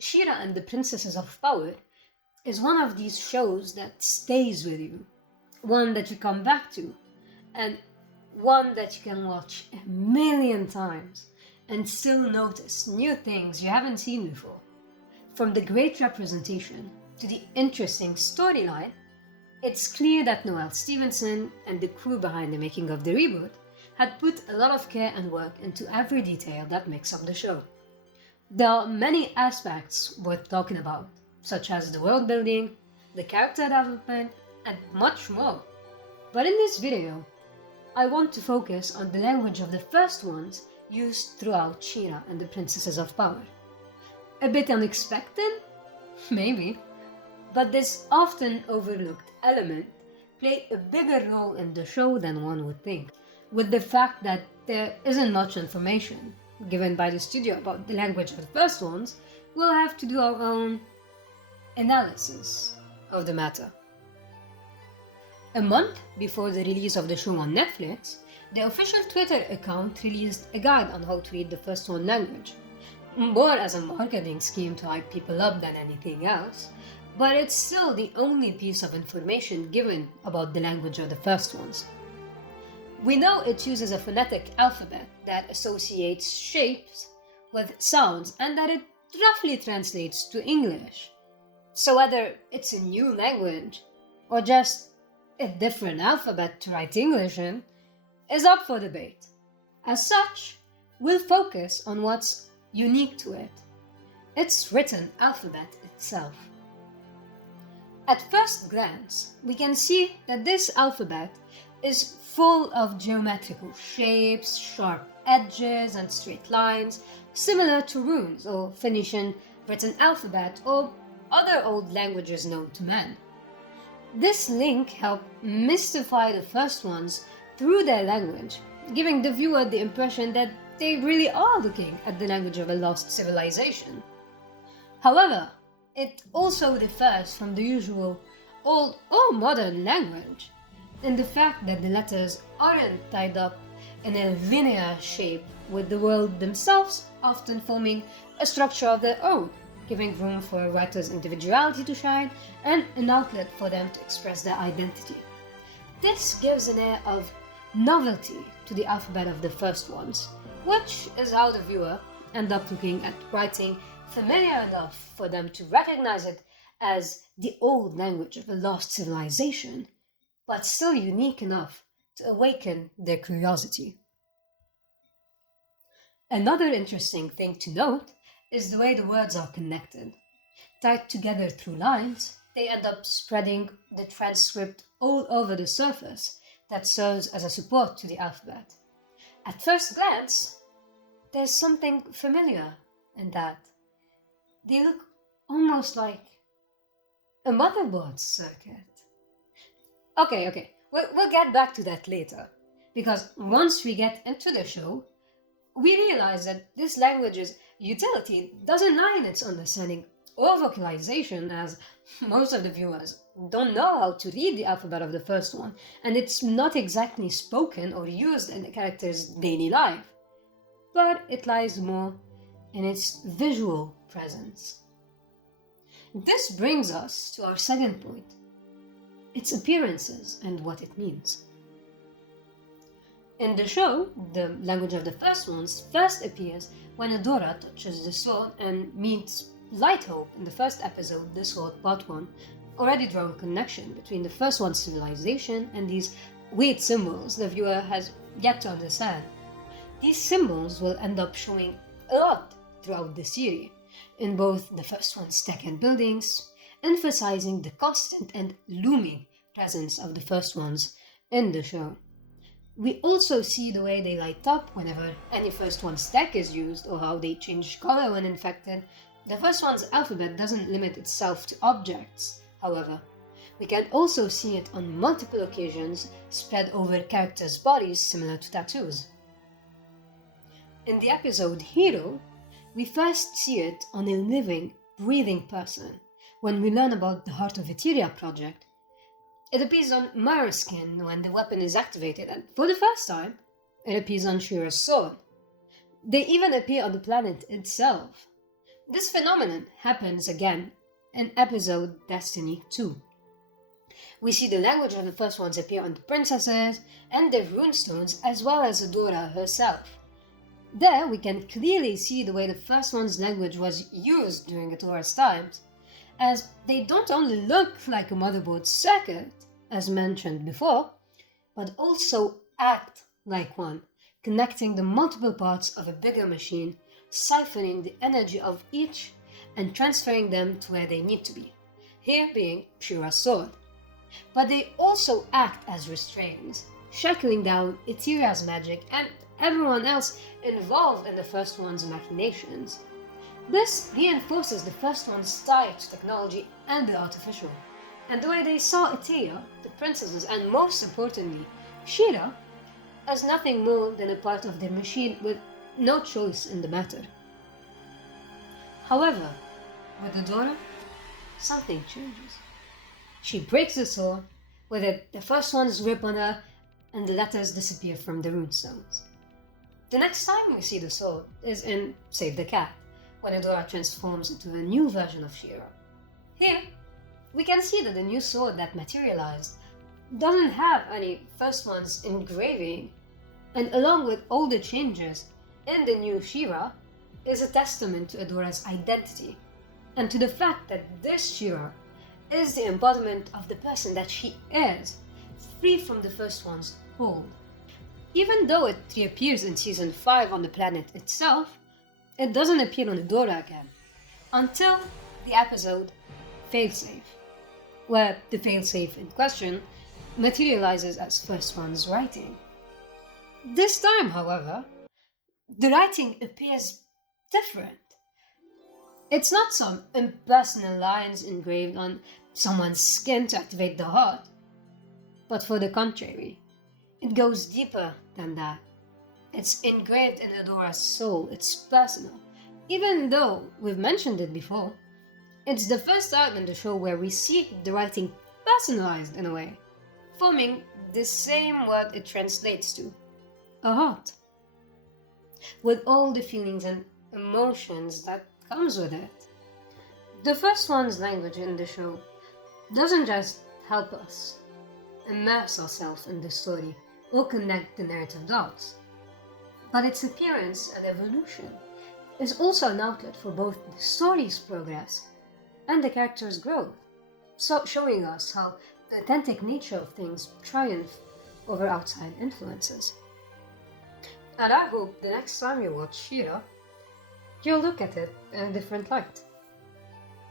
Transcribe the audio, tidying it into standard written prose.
She-Ra and the Princesses of Power is one of these shows that stays with you, one that you come back to, and one that you can watch a million times and still notice new things you haven't seen before. From the great representation to the interesting storyline, it's clear that Noelle Stevenson and the crew behind the making of the reboot had put a lot of care and work into every detail that makes up the show. There are many aspects worth talking about, such as the world building, the character development, and much more. But in this video, I want to focus on the language of the first ones used throughout She-Ra and the Princesses of Power. A bit unexpected? Maybe. But this often overlooked element played a bigger role in the show than one would think, with the fact that there isn't much information given by the studio about the language of the first ones. We'll have to do our own analysis of the matter. A month before the release of the show on Netflix, the official Twitter account released a guide on how to read the first one language, more as a marketing scheme to hype people up than anything else, but it's still the only piece of information given about the language of the first ones. We know it uses a phonetic alphabet that associates shapes with sounds and that it roughly translates to English. So whether it's a new language or just a different alphabet to write English in is up for debate. As such, we'll focus on what's unique to it, its written alphabet itself. At first glance, we can see that this alphabet is full of geometrical shapes, sharp edges, and straight lines, similar to runes or Phoenician written alphabet or other old languages known to man. This link helped mystify the first ones through their language, giving the viewer the impression that they really are looking at the language of a lost civilization. However, it also differs from the usual old or modern language in the fact that the letters aren't tied up in a linear shape, with the words themselves often forming a structure of their own, giving room for a writer's individuality to shine and an outlet for them to express their identity. This gives an air of novelty to the alphabet of the first ones, which is how the viewer end up looking at writing familiar enough for them to recognize it as the old language of a lost civilization, but still unique enough to awaken their curiosity. Another interesting thing to note is the way the words are connected. Tied together through lines, they end up spreading the transcript all over the surface that serves as a support to the alphabet. At first glance, there's something familiar in that. They look almost like a motherboard circuit. Okay, we'll get back to that later, because once we get into the show, we realize that this language's utility doesn't lie in its understanding or vocalization, as most of the viewers don't know how to read the alphabet of the first one, and it's not exactly spoken or used in the character's daily life, but it lies more in its visual presence. This brings us to our second point, its appearances and what it means. In the show, the language of the first ones first appears when Adora touches the sword and meets Lighthope in the first episode, The Sword Part 1, already drawn a connection between the first one's civilization and these weird symbols the viewer has yet to understand. These symbols will end up showing a lot throughout the series, in both the first one's tech and buildings, emphasizing the constant and looming presence of the first ones in the show. We also see the way they light up whenever any first one's tech is used, or how they change color when infected. The first one's alphabet doesn't limit itself to objects, however. We can also see it on multiple occasions spread over characters' bodies similar to tattoos. In the episode Hero, we first see it on a living, breathing person when we learn about the Heart of Etheria project. It appears on Mara's skin when the weapon is activated, and for the first time, it appears on She-Ra's sword. They even appear on the planet itself. This phenomenon happens again in episode Destiny 2. We see the language of the first ones appear on the princesses and their runestones, as well as Adora herself. There we can clearly see the way the first one's language was used during Adora's times, as they don't only look like a motherboard circuit, as mentioned before, but also act like one, connecting the multiple parts of a bigger machine, siphoning the energy of each and transferring them to where they need to be, here being Shira's sword. But they also act as restraints, shackling down Etherea's magic and everyone else involved in the first one's machinations. This reinforces the first one's tie to technology and the artificial, and the way they saw Etherea, the princesses, and most importantly, Shira, as nothing more than a part of their machine with no choice in the matter. However, with Adora, something changes. She breaks the sword, with it the first one's grip on her, and the letters disappear from the runestones. The next time we see the sword is in Save the Cat, when Adora transforms into a new version of Shira. Here, we can see that the new sword that materialized doesn't have any first one's engraving, and along with all the changes in the new Shira, is a testament to Adora's identity, and to the fact that this Shira is the embodiment of the person that she is, free from the first one's hold. Even though it reappears in Season 5 on the planet itself, it doesn't appear on Adora again, until the episode Failsafe, where the failsafe in question materializes as first one's writing. This time, however, the writing appears different. It's not some impersonal lines engraved on someone's skin to activate the heart, but for the contrary, it goes deeper than that. It's engraved in Adora's soul, it's personal. Even though we've mentioned it before, it's the first time in the show where we see the writing personalized in a way, forming the same word it translates to, a heart, with all the feelings and emotions that comes with it. The first one's language in the show doesn't just help us immerse ourselves in the story or connect the narrative dots, but its appearance and evolution is also an outlet for both the story's progress and the character's growth, so showing us how the authentic nature of things triumph over outside influences. And I hope the next time you watch Shira, you'll look at it in a different light.